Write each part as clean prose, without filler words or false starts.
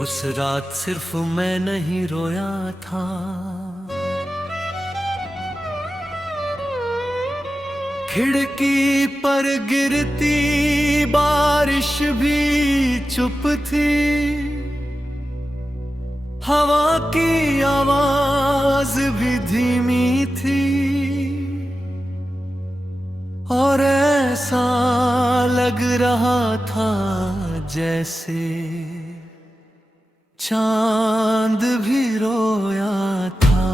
उस रात सिर्फ मैं नहीं रोया था, खिड़की पर गिरती बारिश भी चुप थी, हवा की आवाज भी धीमी थी, और ऐसा लग रहा था जैसे चांद भी रोया था।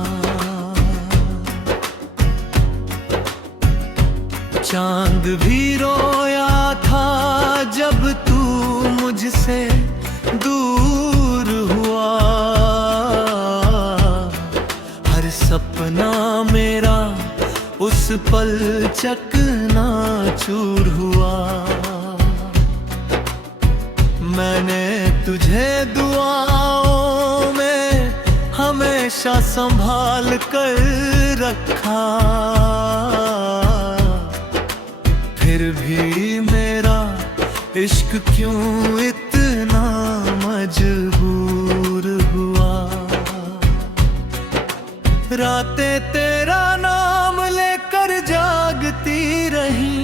चांद भी रोया था जब तू मुझसे दूर हुआ, हर सपना मेरा उस पल चकनाचूर हुआ। मैंने तुझे दुआओं में हमेशा संभाल कर रखा, फिर भी मेरा इश्क क्यों इतना मजबूर हुआ। रातें तेरा नाम लेकर जागती रही,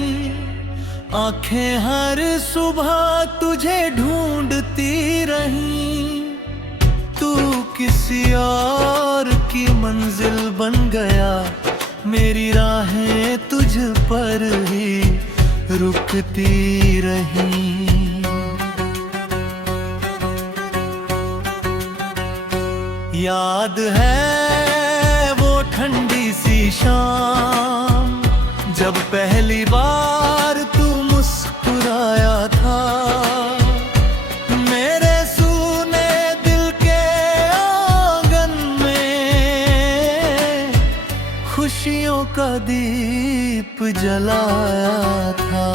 आंखें हर सुबह तुझे ढूंढती रही। तू किसी और की मंजिल बन गया, मेरी राहें तुझ पर ही रुकती रही। याद है वो ठंडी सी शाम, जब पहली बार तू मुस्कुराया था। मेरे सूने दिल के आंगन में खुशियों का दीप जलाया था।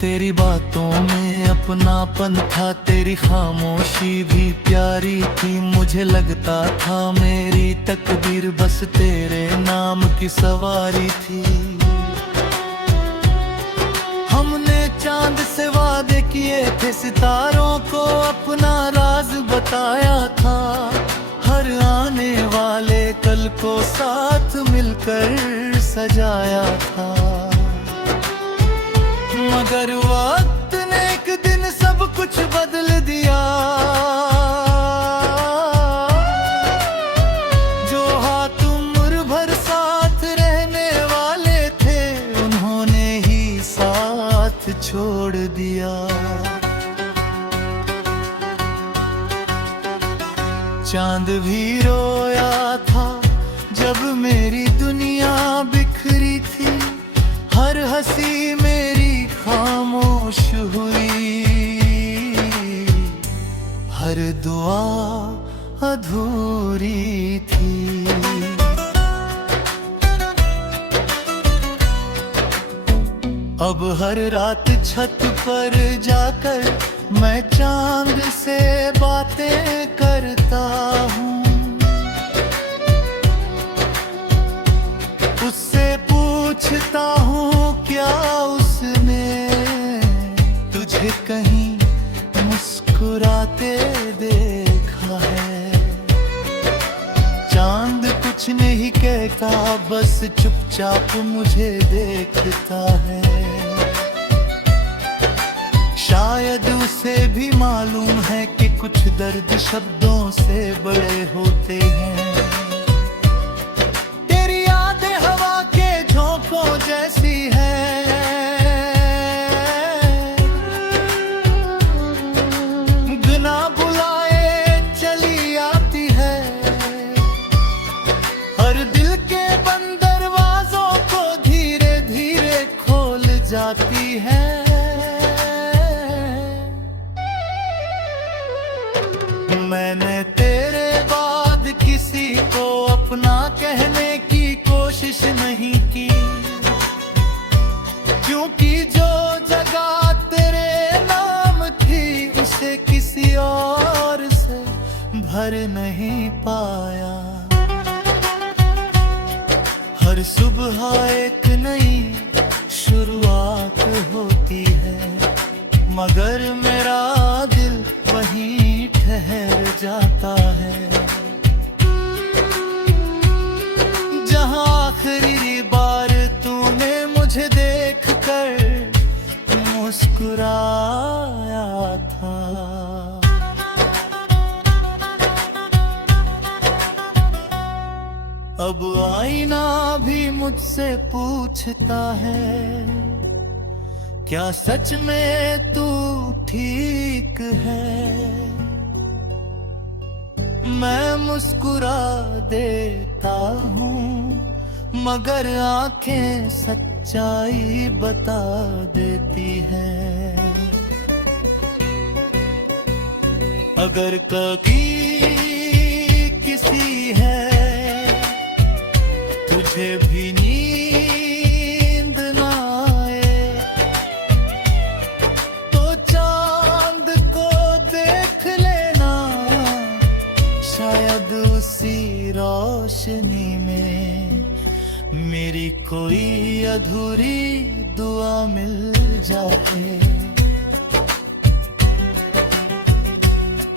तेरी बातों में अपनापन था, तेरी खामोशी भी प्यारी थी। मुझे लगता था मेरी तकदीर बस तेरे नाम की सवारी थी। हमने चांद से वादे किए थे, सितारों को अपना राज बताया था। हर आने वाले कल को साथ मिलकर सजाया था। मगर वक्त ने एक दिन सब कुछ बदल दिया। जो हाथ उम्र भर साथ रहने वाले थे, उन्होंने ही साथ छोड़ दिया। चांद भी रोया था जब मेरी दुनिया बिखरी थी। हर हंसी मेरी खामोश हुई, हर दुआ अधूरी थी। अब हर रात छत पर जाकर मैं चांद से बातें करता हूँ। उससे पूछता हूँ क्या उसने तुझे कहीं मुस्कुराते देखा है। चांद कुछ नहीं कहता, बस चुपचाप मुझे देखता है। शायद उसे भी मालूम है कि कुछ दर्द शब्दों से बड़े होते हैं। तेरी यादें हवा के झोंकों जैसी है, बिना बुलाए चली आती है। हर दिल के बंद दरवाजों को धीरे धीरे खोल जाती है। मैंने तेरे बाद किसी को अपना कहने की कोशिश नहीं की, क्योंकि जो जगह तेरे नाम थी उसे किसी और से भर नहीं पाया। हर सुबह एक नई शुरुआत होती है, मगर मेरा आईना भी मुझसे पूछता है, क्या सच में तू ठीक है? मैं मुस्कुरा देता हूँ, मगर आंखें सच्चाई बता देती हैं। अगर कभी किसी है तुझे भी नींद ना आए, तो चांद को देख लेना, शायद उसी रोशनी में मेरी कोई अधूरी दुआ मिल जाए।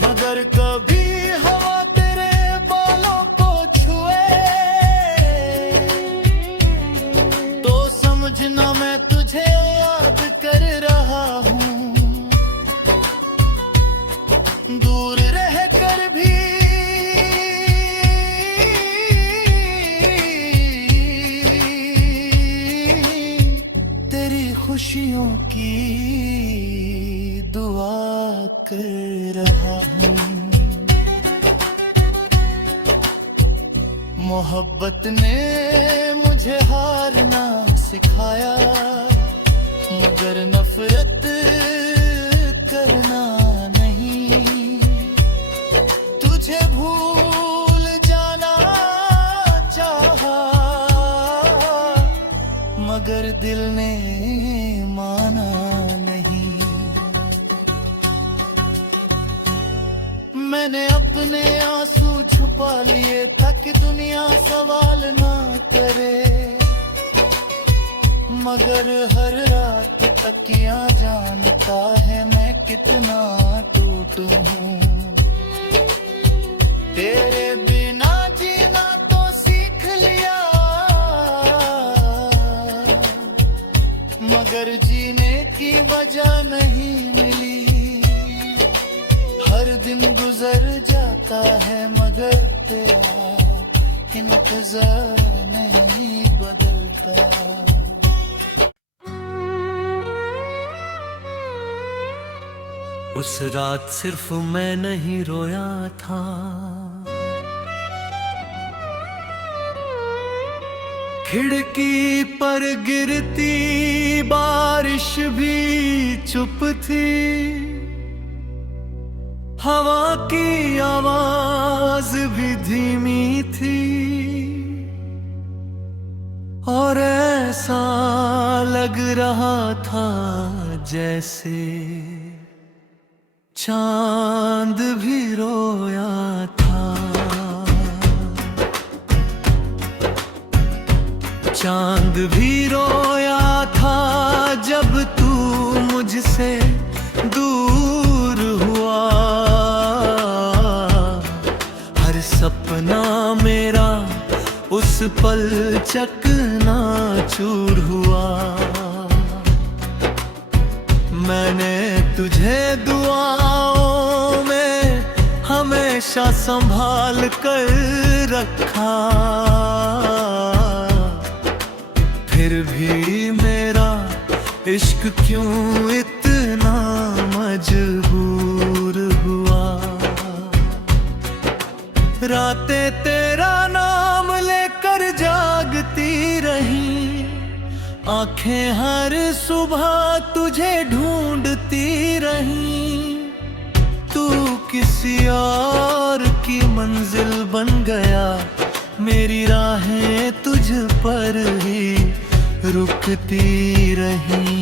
अगर कभी हवा तेरे बालों को छुए, तो समझना मैं तुझे याद कर रहा हूँ। दूर रह कर भी तेरी खुशियों की दुआ कर रहा हूँ। मोहब्बत ने मुझे हारना सिखाया, मगर नफरत करना नहीं। तुझे भूल जाना चाहा, मगर दिल ने माना नहीं। मैंने अपने आंसू छुपा लिए ताकि दुनिया सवाल ना करे, मगर हर रात तकिया जानता है मैं कितना टूटूं हूँ। तेरे बिना जीना तो सीख लिया, मगर जीने की वजह नहीं मिली। हर दिन गुजर जाता है मगर तेरा इंतजार नहीं बदलता। उस रात सिर्फ मैं नहीं रोया था, खिड़की पर गिरती बारिश भी चुप थी। हवा की आवाज भी धीमी थी, और ऐसा लग रहा था जैसे चांद भी रोया था। चांद भी रोया था जब तू मुझसे दूर हुआ। हर सपना मेरा उस पल चकनाचूर हुआ। मैंने तुझे दुआओं में हमेशा संभाल कर रखा, फिर भी मेरा इश्क क्यों इतना मजबूर हुआ। रातें तेरा नाम लेकर जागती रही, आंखें हर सुबह तुझे ढूंढती रही। तू किसी और की मंजिल बन गया, मेरी राहें तुझ पर ही रुकती रही।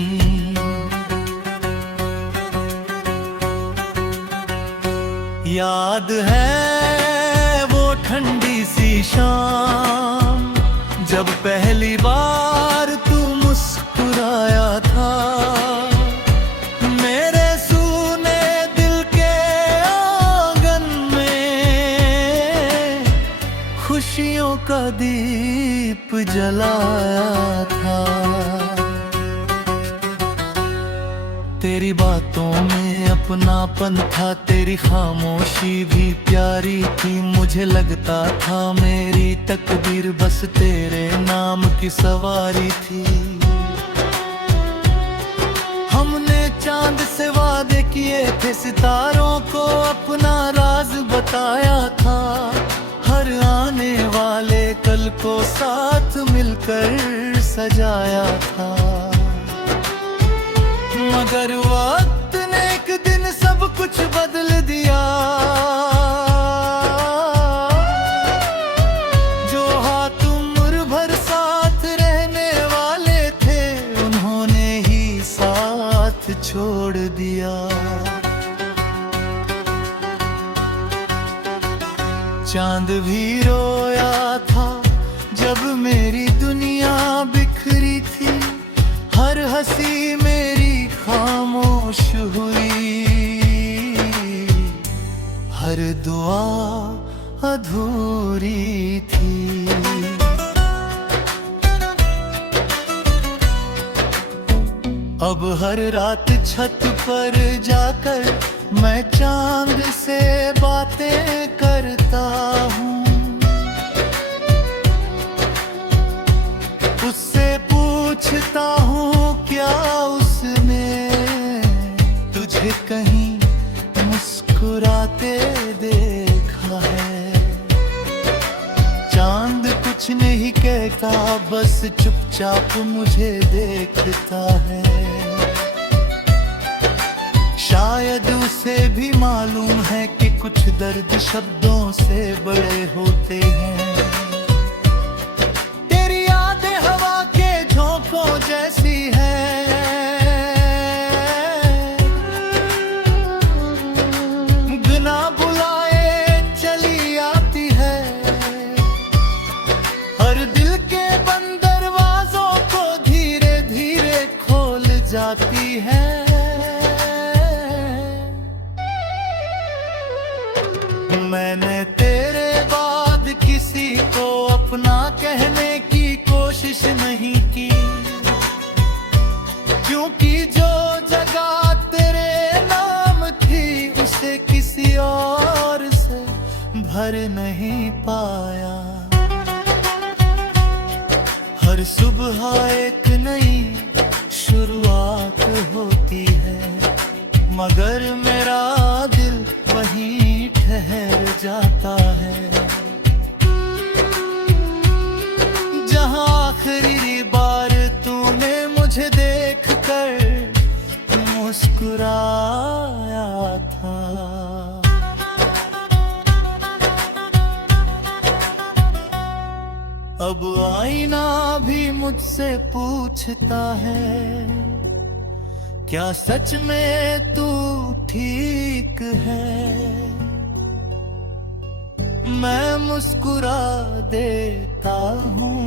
याद है वो ठंडी सी शाम, जब पहली बार तू मुस्कुराया था। मेरे सूने दिल के आंगन में खुशियों का दीप जलाया था। तेरी बातों में अपनापन था, तेरी खामोशी भी प्यारी थी। मुझे लगता था मेरी तकदीर बस तेरे नाम की सवारी थी। हमने चांद से वादे किए थे, सितारों को अपना राज बताया था। हर आने वाले कल को साथ मिलकर सजाया था। मगर वक्त ने एक दिन सब कुछ बदल दिया। जो हाथ उम्र भर साथ रहने वाले थे, उन्होंने ही साथ छोड़ दिया। चांद भी रोया था जब मेरी दुनिया बिखरी थी। हर हंसी मेरी खामोश हुई, हर दुआ अधूरी थी। अब हर रात छत पर जाकर मैं चांद से बातें करता हूँ। उससे पूछता हूँ क्या उसने तुझे कहीं मुस्कुराते देखा है। चांद कुछ नहीं कहता, बस चुपचाप मुझे देखता है। शायद उसे भी मालूम है कि कुछ दर्द शब्दों से बड़े होते हैं। तेरी यादें हवा के झोंकों जैसी है, बिना बुलाए चली आती है। हर दिल के बंद दरवाजों को धीरे धीरे खोल जाती है। मैंने तेरे बाद किसी को अपना कहने की कोशिश नहीं की, क्योंकि जो जगह तेरे नाम थी उसे किसी और से भर नहीं पाया। हर सुबह एक नई शुरुआत होती है, मगर मेरा दिल वहीं ठहर जाता है। जहां आखिरी बार तूने मुझे देखकर मुस्कुराया था। अब आईना भी मुझसे पूछता है, क्या सच में तू ठीक है। मैं मुस्कुरा देता हूँ,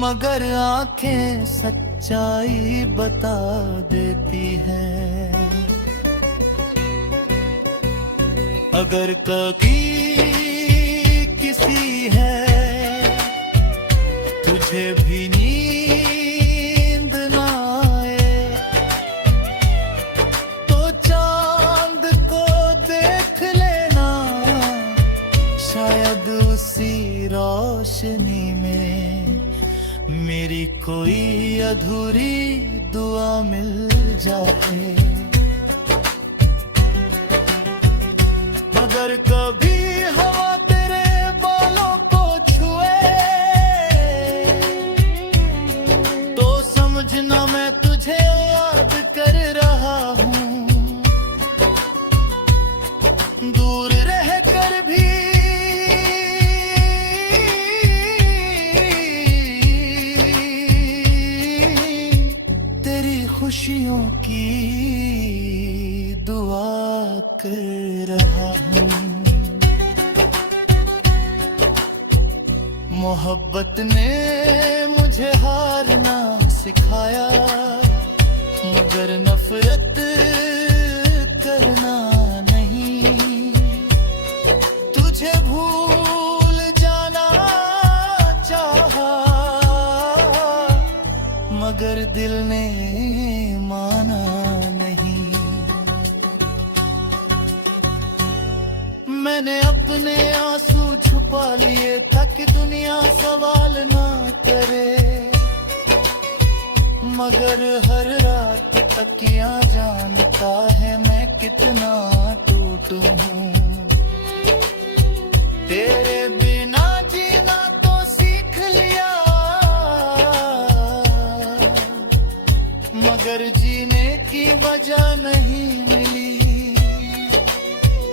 मगर आंखें सच्चाई बता देती हैं। अगर कभी किसी है तुझे भी नींद ना आए, तो चांद को देख लेना। शायद उसी रोशनी में मेरी कोई अधूरी दुआ मिल जाए। अगर कभी हवा तेरे बालों को छुए, तो समझना मैं तुझे याद कर रहा हूँ। दूर रह कर भी तेरी खुशियों की दुआ कर रहा हूँ। मोहब्बत ने मुझे हारना सिखाया, मगर नफरत करना नहीं। तुझे भूल जाना चाहा, मगर दिल ने माना नहीं। मैंने अपने आंसू छुपा लिए ताकि दुनिया सवाल ना करे, मगर हर रात तकिया जानता है मैं कितना टूटूं हूँ। तेरे बिना जीना तो सीख लिया, मगर जीने की वजह नहीं मिली।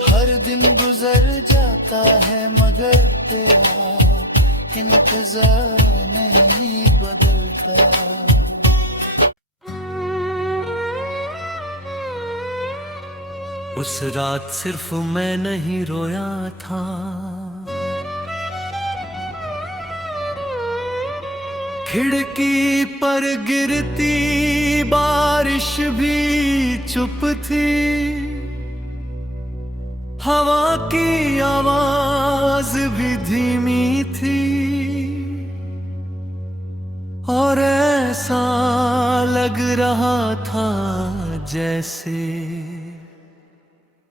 हर दिन गुजर जाता है मगर तेरा इंतजार नहीं बदलता। उस रात सिर्फ मैं नहीं रोया था, खिड़की पर गिरती बारिश भी चुप थी, हवा की आवाज भी धीमी थी, और ऐसा लग रहा था जैसे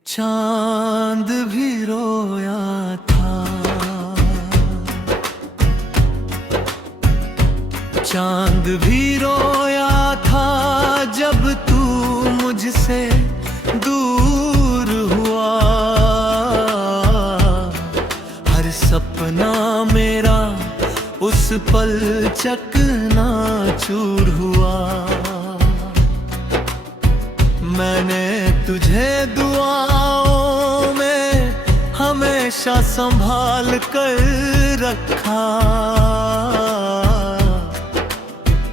चांद भी रोया था। चांद भी रोया था जब तू मुझसे दूर हुआ। हर सपना मेरा उस पल चकनाचूर हुआ। मैंने तुझे दुआओं में हमेशा संभाल कर रखा,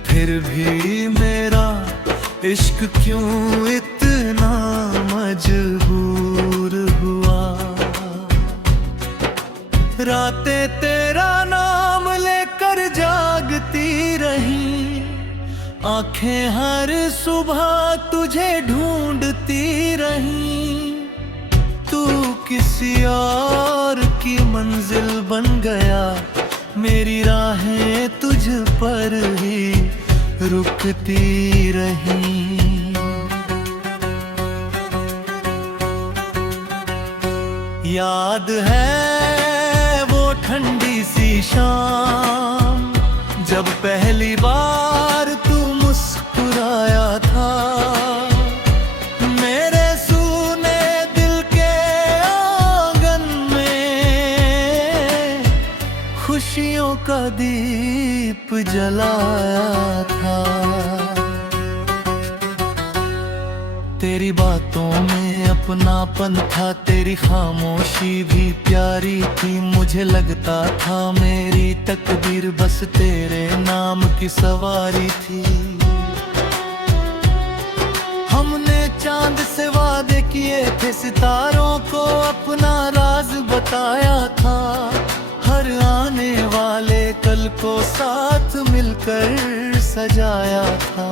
फिर भी मेरा इश्क क्यों इतना मजबूर हुआ। रातें तेरा नाम लेकर जागती रही, आंखें हर सुबह तुझे ढूंढती रही। तू किसी और की मंजिल बन गया, मेरी राहें तुझ पर ही रुकती रही। याद है वो ठंडी सी शाम, जब पहली बार तू मुस्कुराया था। मेरे सूने दिल के आंगन में खुशियों का दीप जलाया था। तेरी बातों में अपनापन था, तेरी खामोशी भी प्यारी थी। मुझे लगता था मेरी तकदीर बस तेरे नाम की सवारी थी। हमने चांद से वादे किए थे, सितारों को अपना राज बताया था। हर आने वाले कल को साथ मिलकर सजाया था।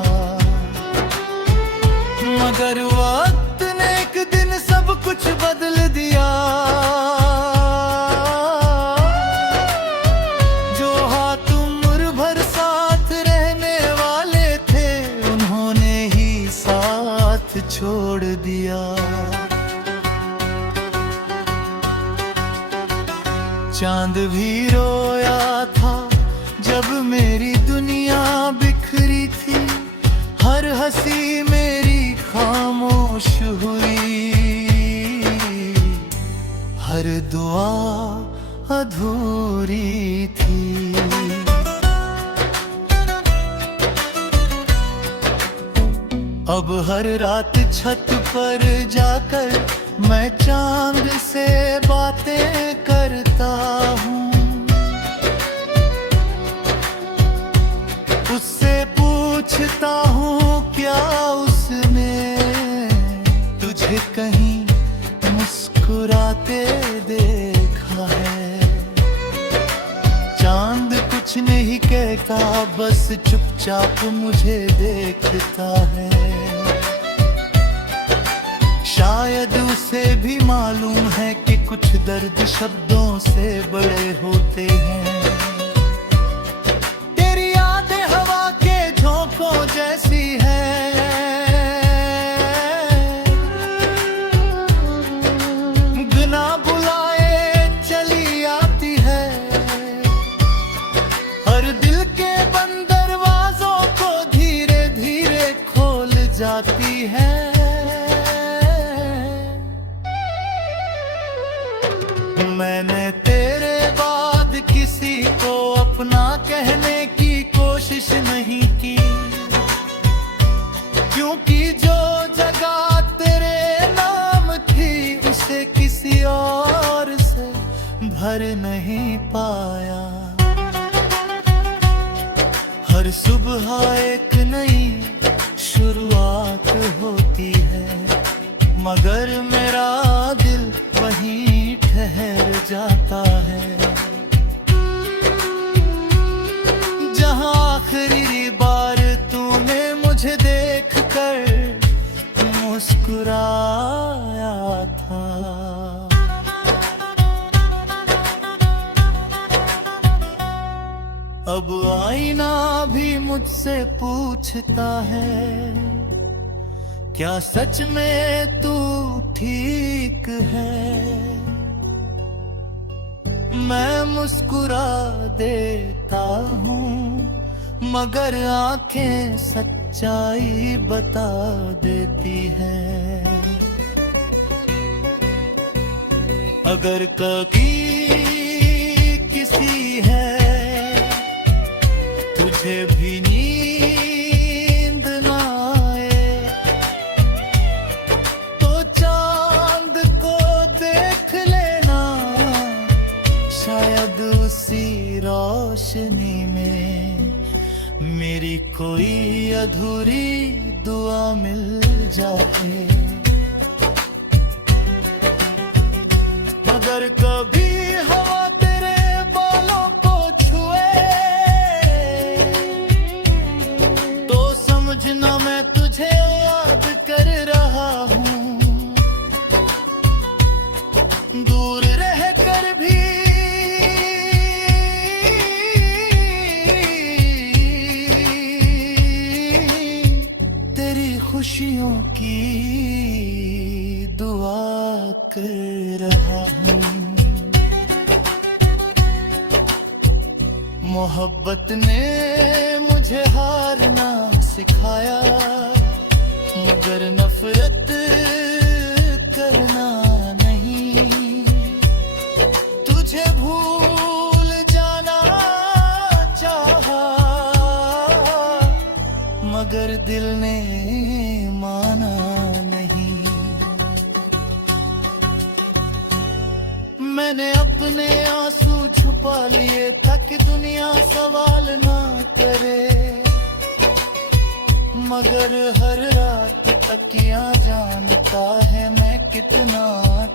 मगर वक्त ने एक दिन सब कुछ बदल दिया। जो हाथ उम्र भर साथ रहने वाले थे, उन्होंने ही साथ छोड़ दिया। चांद भी रोया था जब मेरी दुनिया बिखरी थी। हर हंसी मेरी खामोश हुई, हर दुआ अधूरी थी। अब हर रात छत पर जाकर मैं चांद से बातें करता हूँ। उससे पूछता हूँ क्या उसने तुझे कहीं मुस्कुराते देखा है। चांद कुछ नहीं कहता, बस चुपचाप मुझे देखता है। शायद उसे भी मालूम है कि कुछ दर्द शब्दों से बड़े होते हैं। तेरी यादें हवा के झोंकों जैसी है, बिना बुलाए जाती है। मैंने तेरे बाद किसी को अपना कहने की कोशिश नहीं की, क्योंकि जो जगह तेरे नाम थी उसे किसी और से भर नहीं पाया। हर सुबह एक नई शुरुआत होती है, मगर मेरा दिल वहीं ठहर जाता है, जहां आखिरी बार तूने मुझे देखकर मुस्कुराया था। अब आईना भी मुझसे पूछता है, क्या सच में तू ठीक है? मैं मुस्कुरा देता हूँ, मगर आंखें सच्चाई बता देती है। अगर कभी किसी है तुझे भी नींद ना आए, तो चांद को देख लेना, शायद उसी रोशनी में मेरी कोई अधूरी दुआ मिल जाए। अगर कभी हवा तेरे बालों को छुए, तो समझना मैं तुझे याद कर रहा हूँ। दूर रह कर भी तेरी खुशियों की दुआ कर रहा हूँ। मोहब्बत ने मुझे हारना सिखाया, मगर नफरत करना नहीं। तुझे भूल जाना चाहा, मगर दिल ने माना नहीं। मैंने अपने आंसू छुपा लिए था कि दुनिया सवाल ना करे, मगर हर रात तकिया जानता है मैं कितना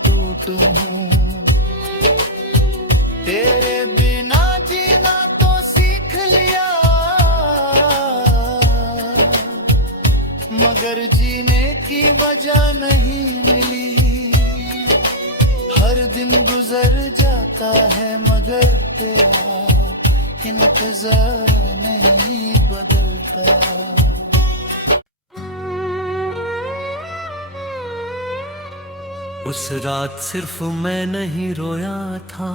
टूटूं हूँ। तेरे बिना जीना तो सीख लिया, मगर जीने की वजह नहीं मिली। हर दिन गुजर जाता है, मगर तेरा इंतजार नहीं बदलता। उस रात सिर्फ मैं नहीं रोया था,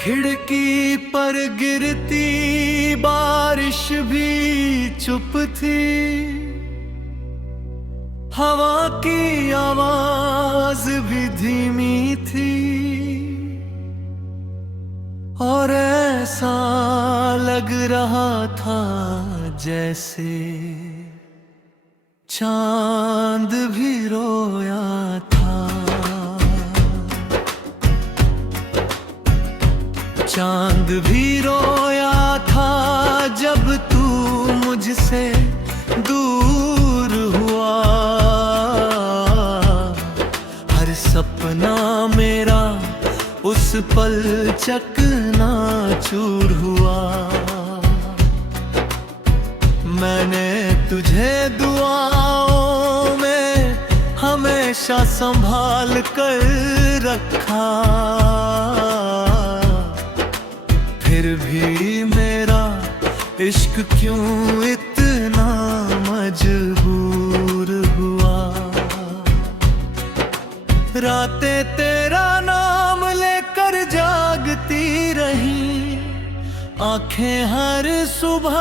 खिड़की पर गिरती बारिश भी चुप थी। हवा की आवाज भी धीमी थी, और ऐसा लग रहा था जैसे चांद भी रोया था। चांद भी रोया था जब तू मुझसे दूर हुआ। हर सपना मेरा उस पल चकनाचूर हुआ। मैंने तुझे दुआओं में हमेशा संभाल कर रखा, फिर भी मेरा इश्क क्यों इतना मजबूर हुआ। रातें तेरा नाम लेकर जागती रही, आंखें हर सुबह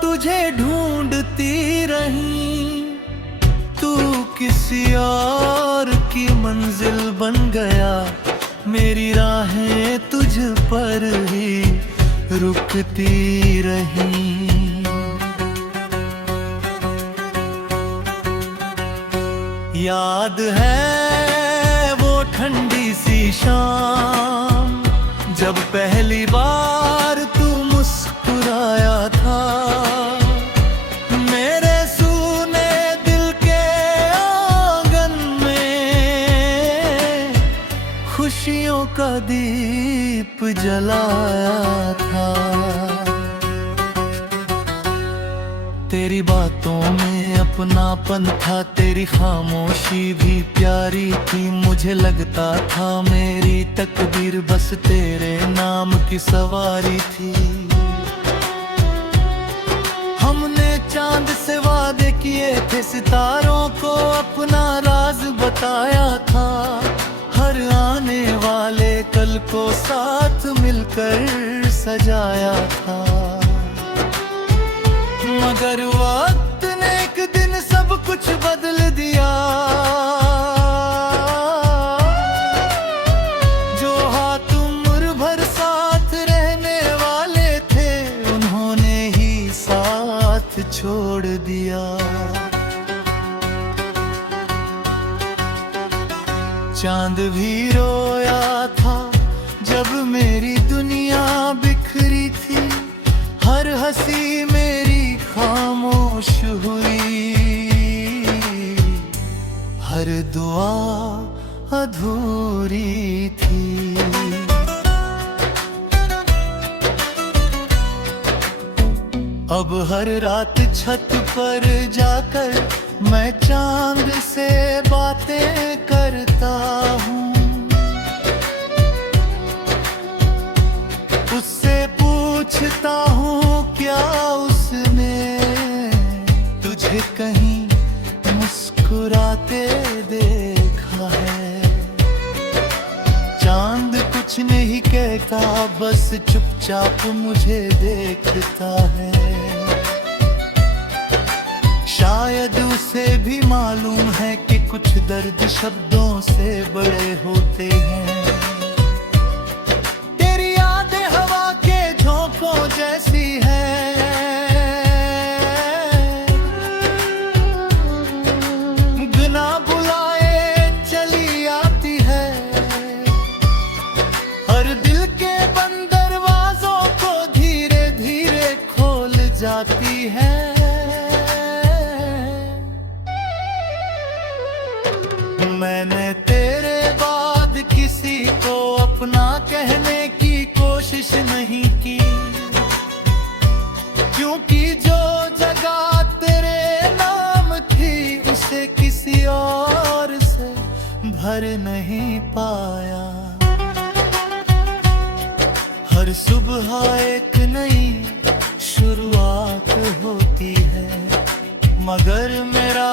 तुझे ढूंढती रही, तू किसी और की मंजिल बन गया, मेरी राहें तुझ पर ही रुकती रही। याद है वो ठंडी सी शाम, जब पहली बार तू मुस्कुराया था, मेरे सूने दिल के आंगन में खुशियों का दीप जलाया था। तेरी बातों में अपनापन था, तेरी खामोशी भी प्यारी थी, मुझे लगता था मेरी तकदीर बस तेरे नाम की सवारी थी। हमने चांद से वादे किए थे, सितारों को अपना राज बताया था, हर आने वाले कल को साथ मिलकर सजाया था। मगर वक्त ने एक दिन सब कुछ बदल दिया, जो हाथ उम्र भर साथ रहने वाले थे, उन्होंने ही साथ छोड़ दिया। चांद भी रोया था जब मेरी दुनिया बिखरी थी, हर हंसी मेरी खामोश हुई, हर दुआ अधूरी थी। अब हर रात छत पर जाकर मैं चांद से बातें करता हूँ, उससे पूछता हूँ क्या उसने तुझे कहीं मुस्कुराते देखा है। चांद कुछ नहीं कहता, बस चुपचाप मुझे देखता है। शायद उसे भी मालूम है कि कुछ दर्द शब्दों से बड़े होते हैं। तेरी यादें हवा के झोंकों जैसी है, बिना बुलाए चली आती है, हर दिल के बंद दरवाजों को धीरे धीरे खोल जाती है। मैंने तेरे बाद किसी को अपना कहने की कोशिश नहीं की, क्योंकि जो जगह तेरे नाम थी उसे किसी और से भर नहीं पाया। हर सुबह एक नई शुरुआत होती है, मगर मेरा